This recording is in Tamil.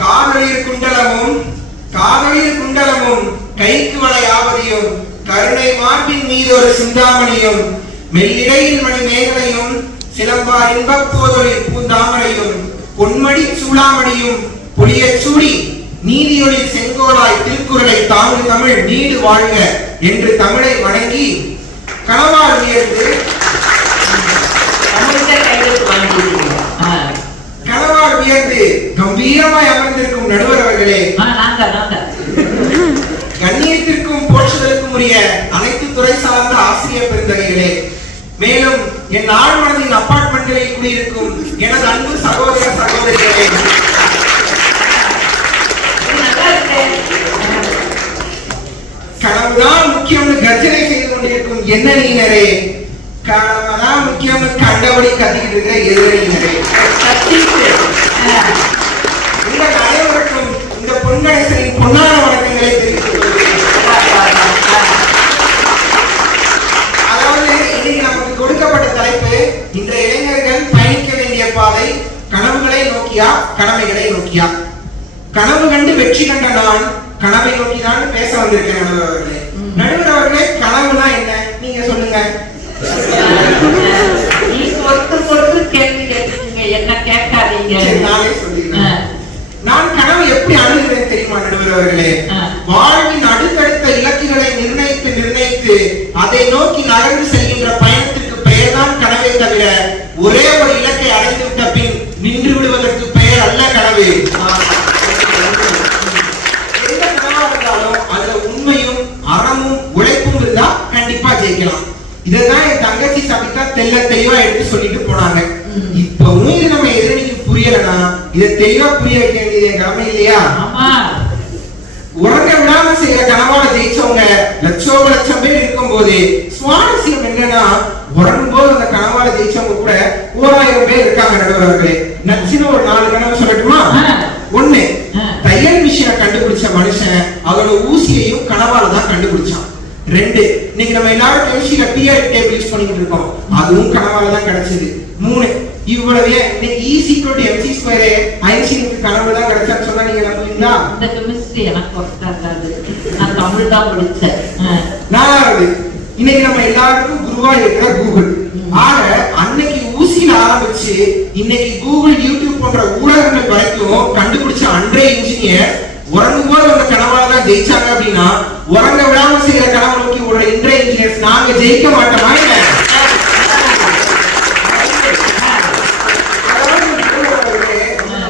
காதலிர் குண்டலமும் கைக்கு வளையாவதியும் கருணை மாட்டின் மீது ஒரு சிந்தாமணியும் மெல்லிடையில் மணி மேகலையும் சிலம்பார் இன்பப் போதொழில் பூந்தாமரையும் பொன்மடி சூளாமணியும் பொலியச் சூடி நீதியொழில் செங்கோலாய் திருக்குறளை தாங்கு தமிழ் நீடு வாழ்க என்று தமிழை வணங்கி கணவால் உயர்ந்து கணவால் உயர்ந்து கம்பீரமாய் அமர்ந்திருக்கும் நடுவர் அவர்களே, கண்ணியத்திற்கும் போற்றுதலுக்கும் உரிய அனைத்து துறை சார்ந்த ஆசிரியர் பெருந்தகைகளே, மேலும் என் ஆழ்மனதின் அபார்ட்மெண்ட்களில் குடியிருக்கும் எனது அன்பு சகோதர சகோதரிகளே, கனவுதான் முக்கியம் கர்ஜனை செய்து கொண்டிருக்கும் எண்ணறிஞரே, கனவுதான் முக்கியம் கண்டபடி கத்திக்கிட்டு இருக்கிற எதிரறிஞரே, உங்கள் அனைவருக்கும் இந்த பொன்கணேசனின் பொன்னான வணக்கங்களை தெரிவித்துக் கொள்கிறேன். அதாவது இன்னைக்கு நமக்கு கொடுக்கப்பட்ட தலைப்பு, இந்த இளைஞர்கள் பயணிக்க வேண்டிய பாதை கனவுகளை நோக்கியா கடமைகளை நோக்கியா? கனவு கண்டு வெற்றி கண்ட நான் கனவை நோக்கிதான் பேச வந்திருக்கேன். நடுவர் அவர்களே, கனவுனா என்ன நீங்க சொல்லுங்க. நானே சொல்லிடுறேன். நான் கனவு எப்படி அணுகிறேன் தெரியுமா நடுவர் அவர்களே? வாழ்வின் அடுத்தடுத்த இலக்குகளை நிர்ணயித்து அதை நோக்கி நகர்ந்து செல்கின்ற பயணத்திற்கு பெயர் தான் கனவே தவிர, ஒரே ஒரு இலக்கை அடைந்து விட்ட பின் நின்று விடுவதற்கு பெயர் அல்ல கனவு. எந்த கனவா இருந்தாலும் அதுல உண்மையும் அறமும் உழைப்பும் இருந்தா கண்டிப்பா ஜெயிக்கலாம். இதான் என் தங்கச்சி சபிதா தெல்ல தெளிவா எடுத்து சொல்லிட்டு போனாங்க. இப்பவும் இது நம்ம எதிரணிக்கு புரியலன்னா இதை தெளிவா புரிய வைக்க வேண்டியது என் கடமை இல்லையா? உறங்க விடாம செய்யற கனவால ஜெயிச்சவங்க லட்சம் பேர் இருக்கும் போது சுவாரஸ்யம் என்னன்னா, உறங்கும் போது அந்த கனவால ஜெயிச்சவங்க கூட 1000 பேர் இருக்காங்க. நடுவர்களே, நச்சுன்னு ஒரு 4 கனவு சொல்லட்டுமா? 1, தையல் மிஷினை கண்டுபிடிச்ச மனுஷன் அதோட ஊசியையும் கனவால தான் கண்டுபிடிச்சான். 2, இன்னைக்கு நம்ம எல்லாரும் கெமிஸ்ட்ரியில பீரியாடிக் டேபிள் யூஸ் பண்ணிட்டு இருக்கோம், அதுவும் கனவால தான் கிடைச்சது. 3, இவ்வளவு இன்னைக்கு E=mc², ஐன்ஸ்டீனுக்கு கனவு தான் கிடைச்சான்னு சொன்னா நீங்க நம்புவீங்களா? இந்த கெமிஸ்ட்ரி எனக்கு ஒர்க்காகாது, நான் தமிழ் தான் படிச்சேன். 4, இன்னைக்கு நம்ம எல்லாருக்கும் குருவா இருக்கிற கூகுள். ஆக அன்னைக்கு ஊசியில ஆரம்பிச்சு இன்னைக்கு கூகுள், யூடியூப் போன்ற ஊடகங்கள் வரைக்கும் கண்டுபிடிச்ச அன்றைய இன்ஜினியர் உறங்கும் போது அந்த கனவால தான் ஜெயிச்சாங்க. அப்படின்னா உறங்க விடாம செய்யற கனவு நோக்கி ஒரு இன்றைய இன்ஜினியர்ஸ் நாங்க ஜெயிக்க மாட்டோமா?